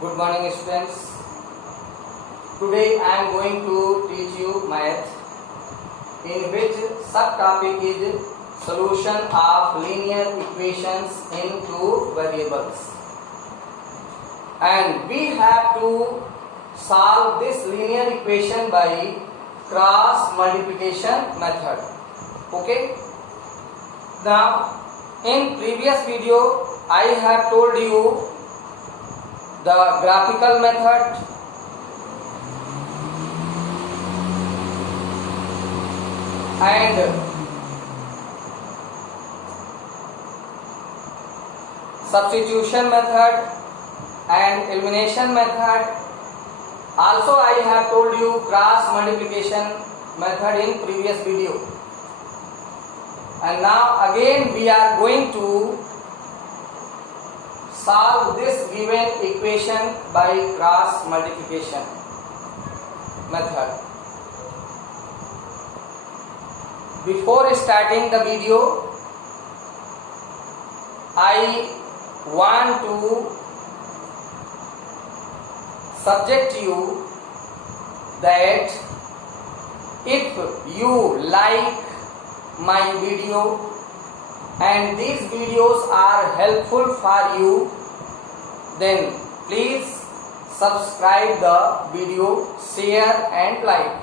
Good morning students. Today I am going to teach you math in which subtopic is solution of linear equations in two variables. And we have to solve this linear equation by cross multiplication method. Okay? Now in previous video I have told you the graphical method and substitution method and elimination method. Also I have told you cross multiplication method in previous video. And now again we are going to solve this given equation by cross multiplication method. Before starting the video, I want to subject you that if you like my video and these videos are helpful for you, then please subscribe the video, share and like.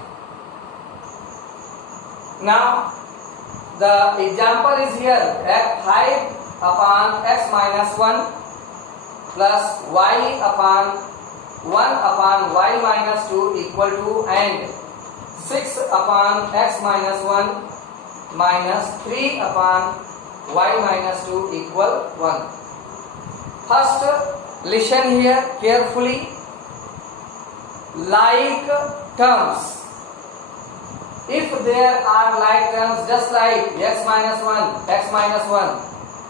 Now the example is here, f5 upon x minus 1 plus y upon 1 upon y minus 2 equal to and 6 upon x minus 1 minus 3 upon y minus 2 equal 1. First, listen here carefully. Like terms. If there are like terms just like x minus 1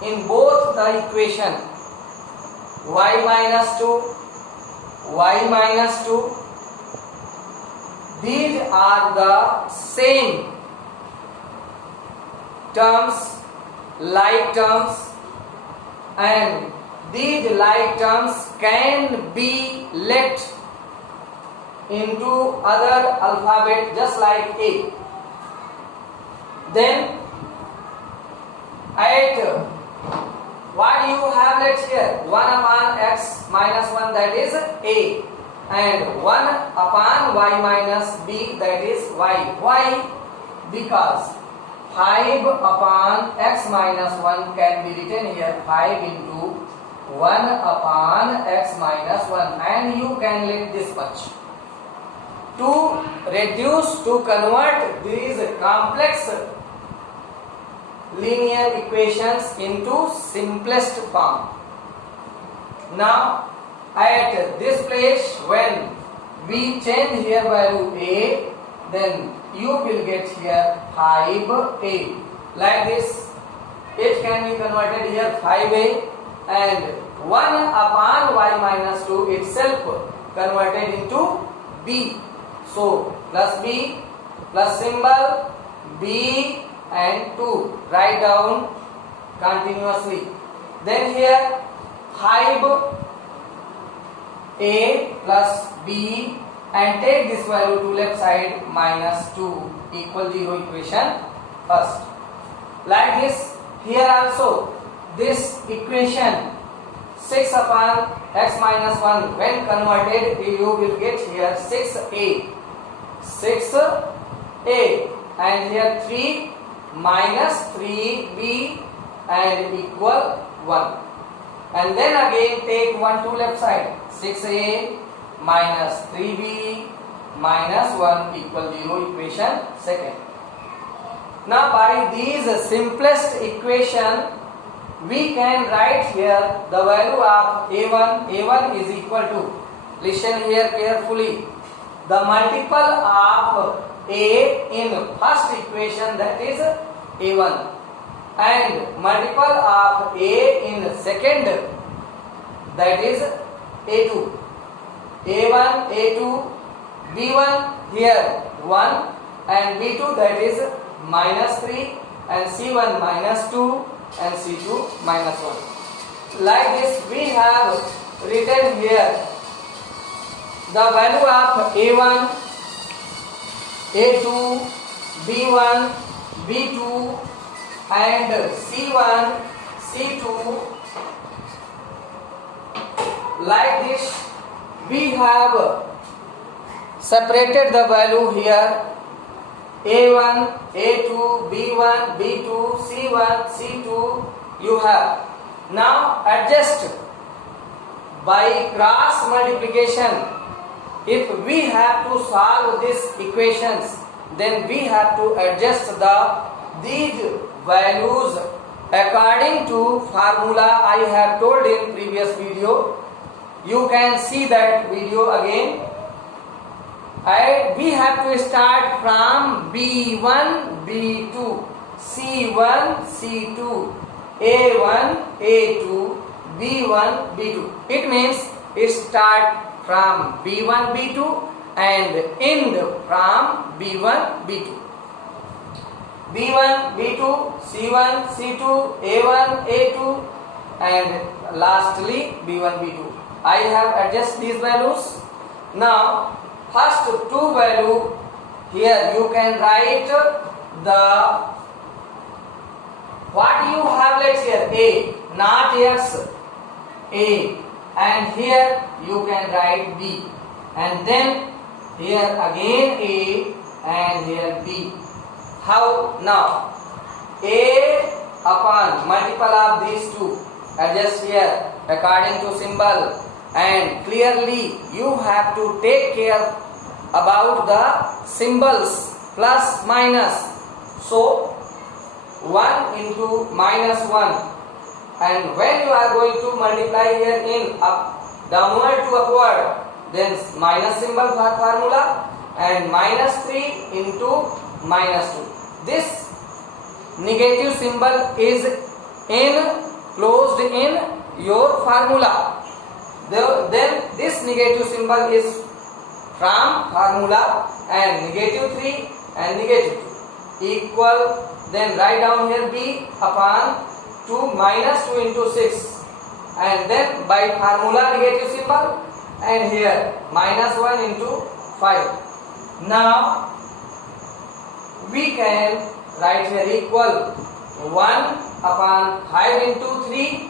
in both the equation y minus 2, these are the same terms, like terms, and these like terms can be let into other alphabet just like A. Then at what you have let here 1 upon x minus 1, that is A, and 1 upon y minus b, that is y. Why? Because 5 upon x minus 1 can be written here 5 into 1 upon x minus 1, and you can let this much. To reduce, to convert these complex linear equations into simplest form. Now at this place, when we change here value a, then you will get here 5a. Like this, it can be converted here 5a, and 1 upon y minus 2 itself converted into b. So plus b, plus symbol b and 2, write down continuously. Then here 5a plus b, and take this value to left side minus 2 equal 0 equation first. Like this, here also this equation 6 upon x minus 1 when converted you will get here 6a, and here 3 minus 3b and equal 1. And then again take 1 to left side, 6a minus 3b minus 1 equal 0 equation second. Now by these simplest equation we can write here the value of a1. A1 is equal to, listen here carefully, the multiple of a in first equation, that is a1, and multiple of a in second, that is a2. a1, a2, b1 here 1 and b2 that is minus 3 and c1 minus 2 and c2 minus 1. Like this we have written here the value of A1, A2, B1, B2 and C1, C2 like this. We have separated the value here A1, A2, B1, B2, C1, C2 you have. Now adjust by cross multiplication. If we have to solve these equations, then we have to adjust these values according to formula I have told in previous video. You can see that video again. We have to start from B1, B2, C1, C2, A1, A2, B1, B2. It means start from B1, B2 and end from B1, B2. B1, B2, C1, C2, A1, A2 and lastly B1, B2. I have adjusted these values. Now first two value here you can write the what you have, let's here A, not yes, A, and here you can write B, and then here again A and here B. How now? A upon multiple of these two, adjust here according to symbol, and clearly you have to take care about the symbols plus minus. So 1 into minus 1, and when you are going to multiply here in up downward to upward, then minus symbol for formula and minus 3 into minus 2. This negative symbol is closed in your formula. Then this negative symbol is from formula, and negative 3 and negative 2 equal. Then write down here B upon 2 minus 2 into 6, and then by formula negative symbol, and here minus 1 into 5. Now we can write here equal 1 upon 5 into 3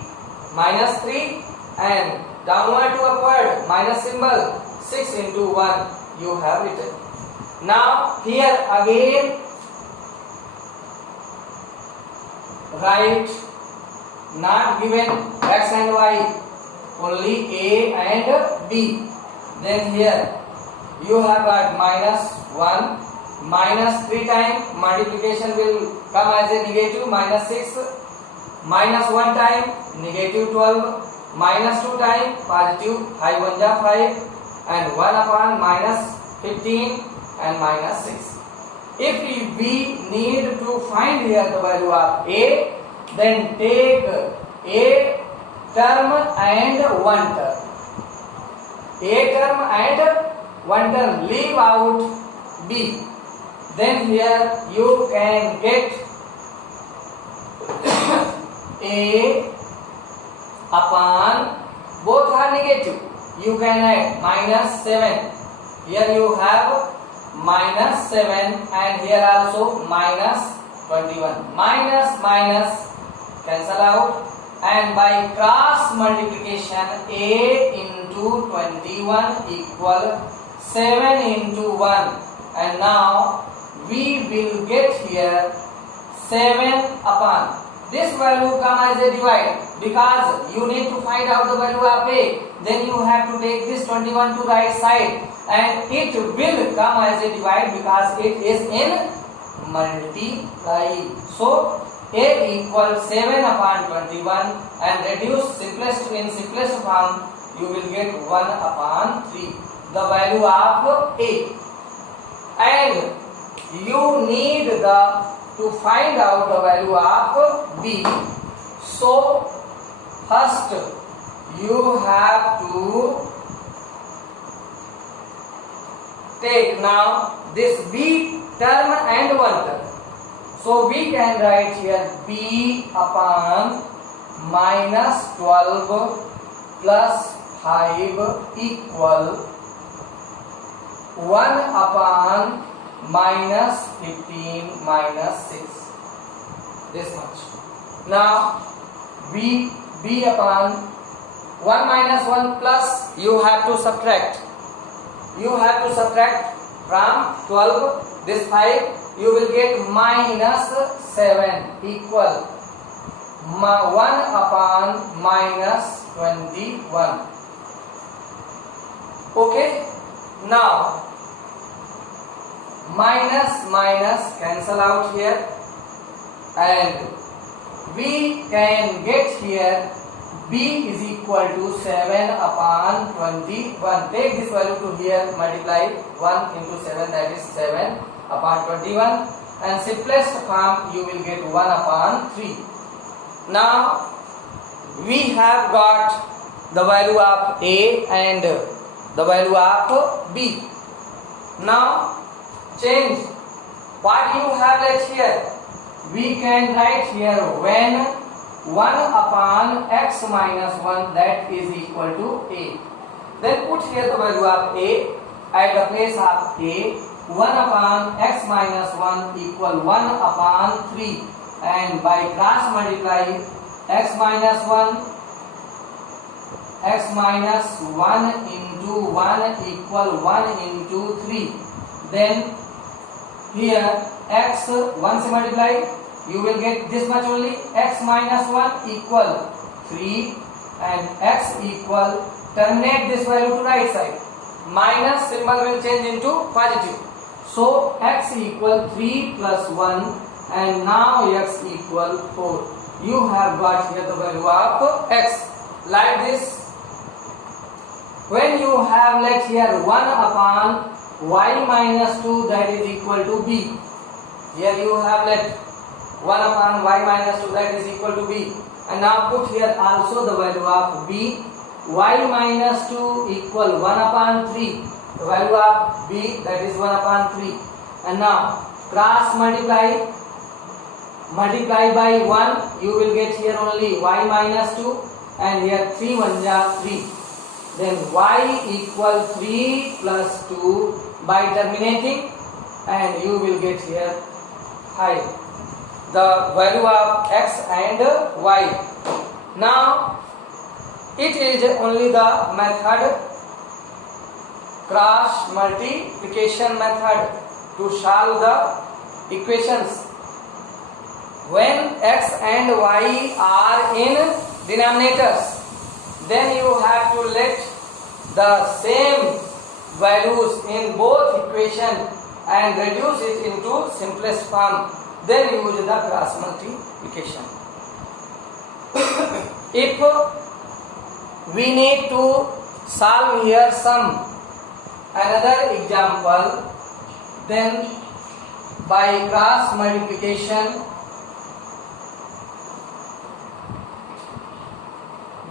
minus 3, and downward to upward minus symbol 6 into 1 you have written. Now here again write not given x and y, only A and B. Then here you have got minus 1, minus 3 times multiplication will come as a negative minus 6, minus 1 time negative 12, minus 2 times positive 5 1 ja 5, and 1 upon minus 15 and minus 6. If we need to find here the value of A, then take A term and one term. A term and one term, leave out B. Then here you can get A upon, both are negative, you can add minus 7. Here you have minus 7 and here also minus 21. Minus minus cancel out, and by cross multiplication A into 21 equal 7 into 1, and now we will get here 7 upon. This value come as a divide, because you need to find out the value of A. Then you have to take this 21 to right side, and it will come as a divide because it is in multiply. So A equals 7 upon 21, and reduce in simplest form you will get 1 upon 3, the value of A. And you need to find out the value of B. So first you have to take now this B term and one term. So we can write here B upon minus 12 plus 5 equal 1 upon minus 15 minus 6. This much. Now b upon 1 minus 1 plus, you have to subtract. You have to subtract from 12 this 5. You will get minus 7 equal 1 upon minus 21. Okay. Now minus minus cancel out here, and we can get here b is equal to 7 upon 21. Take this value to here, multiply 1 into 7, that is 7 upon 21, and simplest form you will get 1 upon 3. Now we have got the value of a and the value of b. Now change what you have left here. We can write here when 1 upon x minus 1, that is equal to a. Then put here the value of a at the place of a. 1 upon x minus 1 equal 1 upon 3, and by cross multiply x minus 1 into 1 equal 1 into 3. Then here x once multiply, you will get this much only. X minus 1 equal 3, and x equal, terminate this value to right side, minus symbol will change into positive. So x equal 3 plus 1, and now x equal 4. You have got here the value of x. Like this, when you have let here 1 upon y minus 2, that is equal to b. Here you have let 1 upon y minus 2, that is equal to b. And now put here also the value of b. Y minus 2 equal 1 upon 3. The value of b, that is 1 upon 3. And now cross multiply by 1, you will get here only y minus 2, and here 3 1 ja 3. Then y equal 3 plus 2 by terminating, and you will get here 5, the value of x and y. Now it is only the method, cross multiplication method, to solve the equations. When x and y are in denominators, then you have to let the same values in both equation and reduce it into simplest form. Then use the cross multiplication. If we need to solve here some another example, then by cross multiplication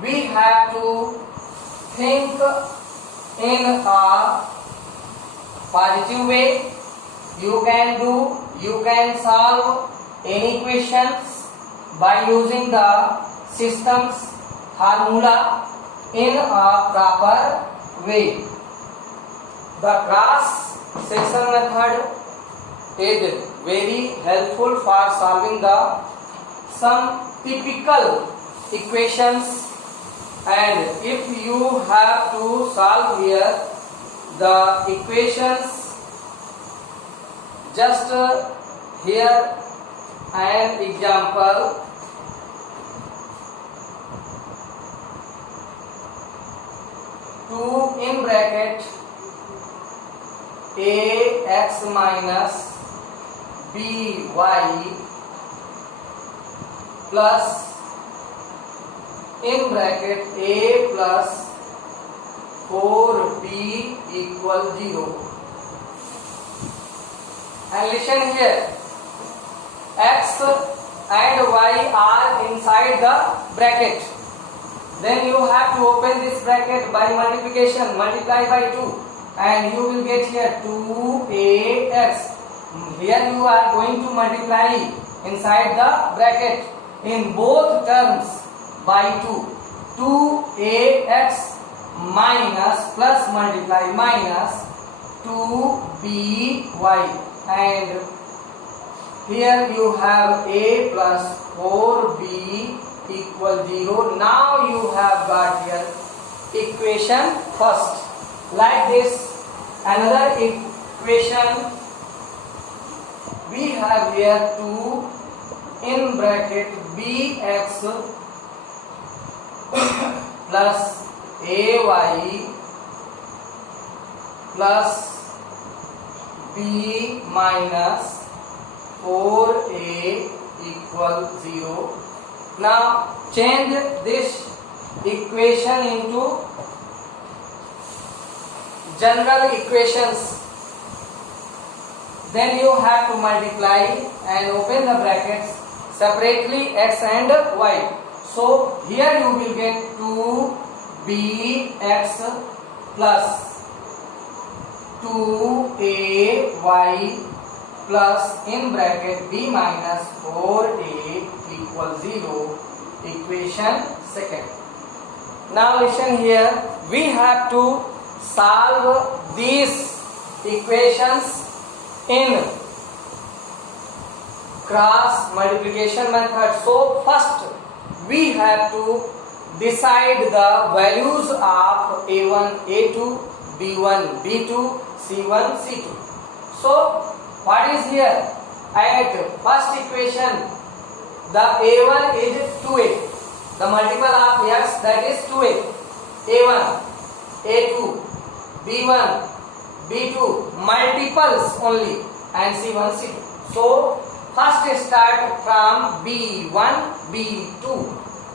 we have to think in a positive way. You can solve any questions by using the system's formula in a proper way. The cross section method is very helpful for solving some typical equations. And if you have to solve here the equations, just here an example. 2 in bracket ax minus by plus in bracket a plus 4b equal 0. And listen here, x and y are inside the bracket. Then you have to open this bracket by multiplication, multiply by 2, and you will get here 2ax. Here you are going to multiply inside the bracket in both terms by 2. 2ax minus plus multiply minus 2by, and here you have a plus 4b equal 0. Now you have got here equation first. Like this, another equation we have here 2 in bracket bx plus ay plus b minus 4a equal 0. Now change this equation into general equations. Then you have to multiply and open the brackets separately x and y. So here you will get 2bx plus 2ay plus in bracket b minus 4a equal 0. Equation second. Now listen here, we have to solve these equations in cross multiplication method. So first we have to decide the values of a1, a2, b1, b2, c1, c2. So what is here? At first equation, the a1 is 2a. The multiple of x, that is 2a. a1, a2, b1, b2, multiples only, and c1, c2. So first start from b1, b2.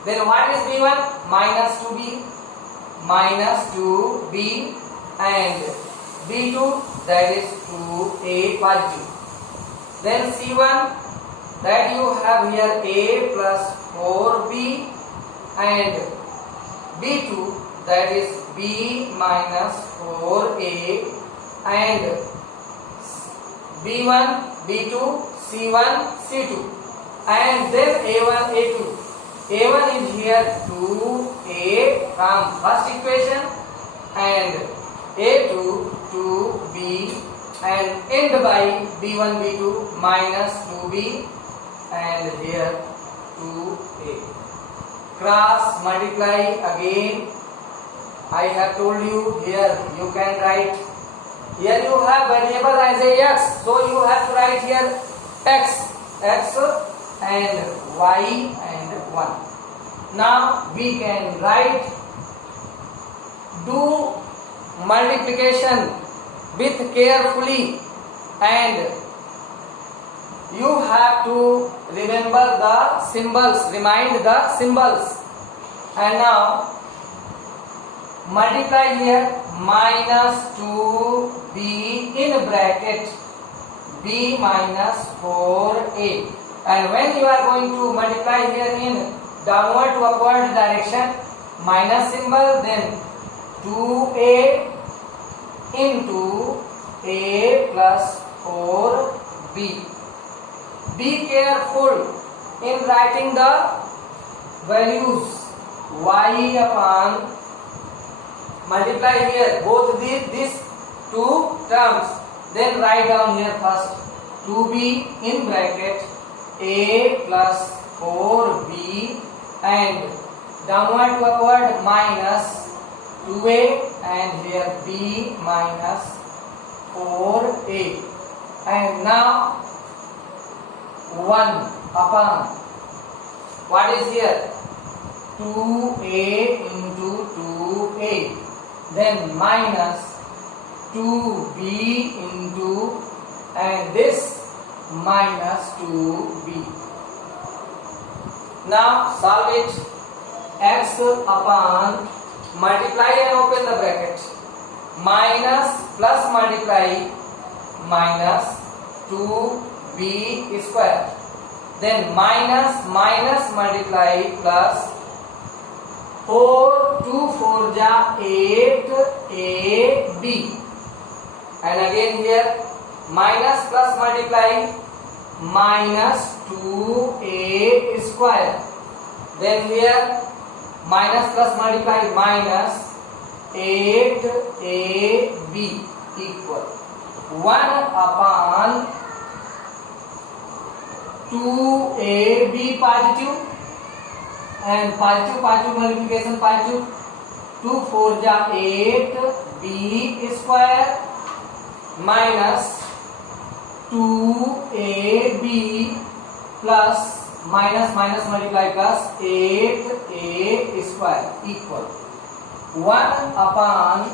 Then what is b1? Minus 2b, minus 2b, and b2, that is 2a positive. Then c1, that you have here a plus 4b, and b2, that is b minus 4a, and b1, b2, c1, c2, and then a1, a2. a1 is here 2a from first equation, and a2 2b, and end by b1, b2 minus 2b, and here 2a. Cross multiply again. I have told you here you can write. Here you have variable as a x, so you have to write here x and y and 1. Now we can write, do multiplication with carefully, and you have to remember the symbols, remind the symbols. And now multiply here minus 2b in bracket b minus 4a, and when you are going to multiply here in downward to upward direction, minus symbol, then 2a into a plus 4b. Be careful in writing the values. Y upon, multiply here both these two terms, then write down here first 2b in bracket a plus 4b, and downward to upward minus 2a, and here b minus 4a, and now 1 upon, what is here? 2a into 2a, then minus 2b into, and this minus 2b. Now solve it. X upon, multiply and open the bracket, minus plus multiply minus 2b square, then minus multiply plus 4 2 4 ja 8ab, and again here minus plus multiply minus 2a square, then here minus plus multiply minus 8ab, equal 1 upon 2ab positive and positive multiplication positive, 2 4 ja 8b square minus 2ab plus minus minus multiply plus 8a square equal 1 upon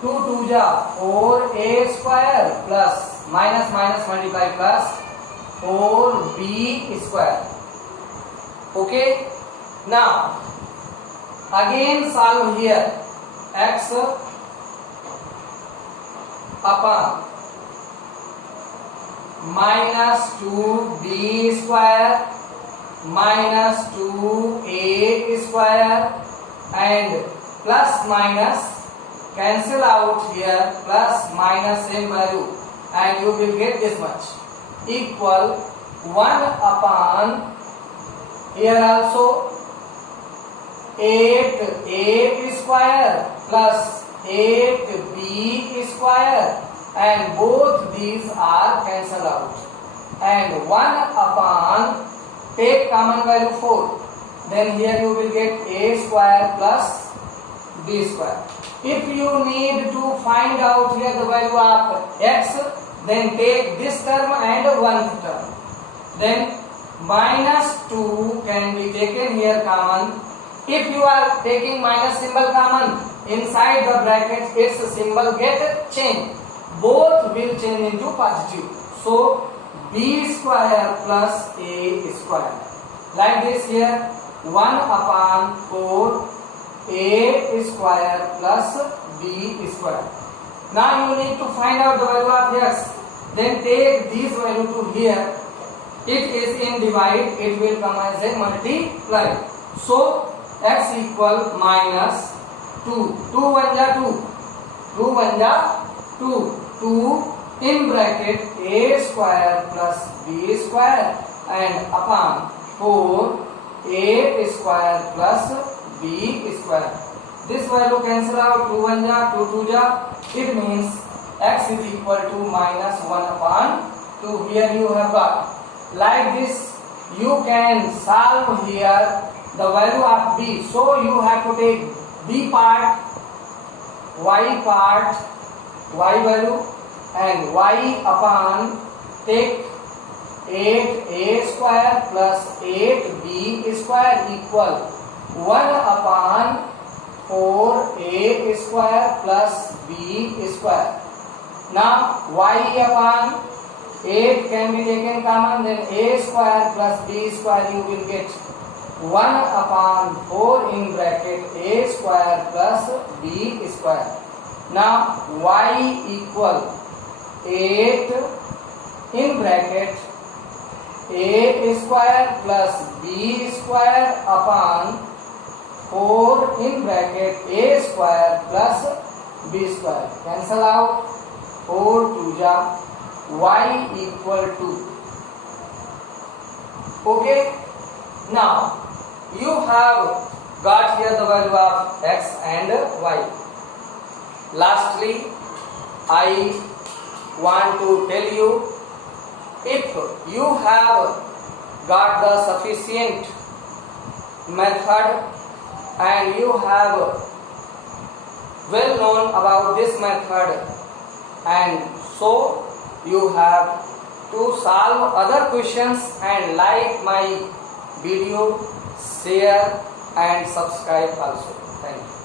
2 2 ja 4a square plus minus minus multiply plus 4b square. Okay, now again solve here. X upon minus 2b square minus 2a square and plus minus cancel out here, plus minus same value, and you will get this much equal 1 upon here also 8a square plus 8b square, and both these are cancelled out, and 1 upon take common value 4, then here you will get a square plus b square. If you need to find out here the value of x, then take this term and 1th term, then minus 2 can be taken here common. If you are taking minus symbol common, inside the bracket its symbol get changed, both will change into positive, so b square plus a square, like this here 1 upon 4 a square plus b square. Now you need to find out the value of x, then take this value to here, it is in divide, it will come as a multiply, so x equal minus 2, 2 1 ja 2, 2 1 ja 2, 2 in bracket a square plus b square and upon 4 a square plus b square. This value cancel out, 2 1 ja 2 2 ja, it means x is equal to minus 1 upon 2. Here you have got. Like this you can solve here the value of b, so you have to take b part, y value, and y upon take 8a square plus 8b square equal 1 upon 4a square plus b square. Now y upon 8 can be taken common, then a square plus b square you will get 1 upon 4 in bracket a square plus b square. Now y equal 8 in bracket a square plus b square upon 4 in bracket a square plus b square. Cancel out, 4 2 ja, y equal to. Okay, now you have got here the value of x and y. Lastly, I want to tell you, if you have got the sufficient method and you have well known about this method, and so you have to solve other questions and like my video, share and subscribe also. Thank you.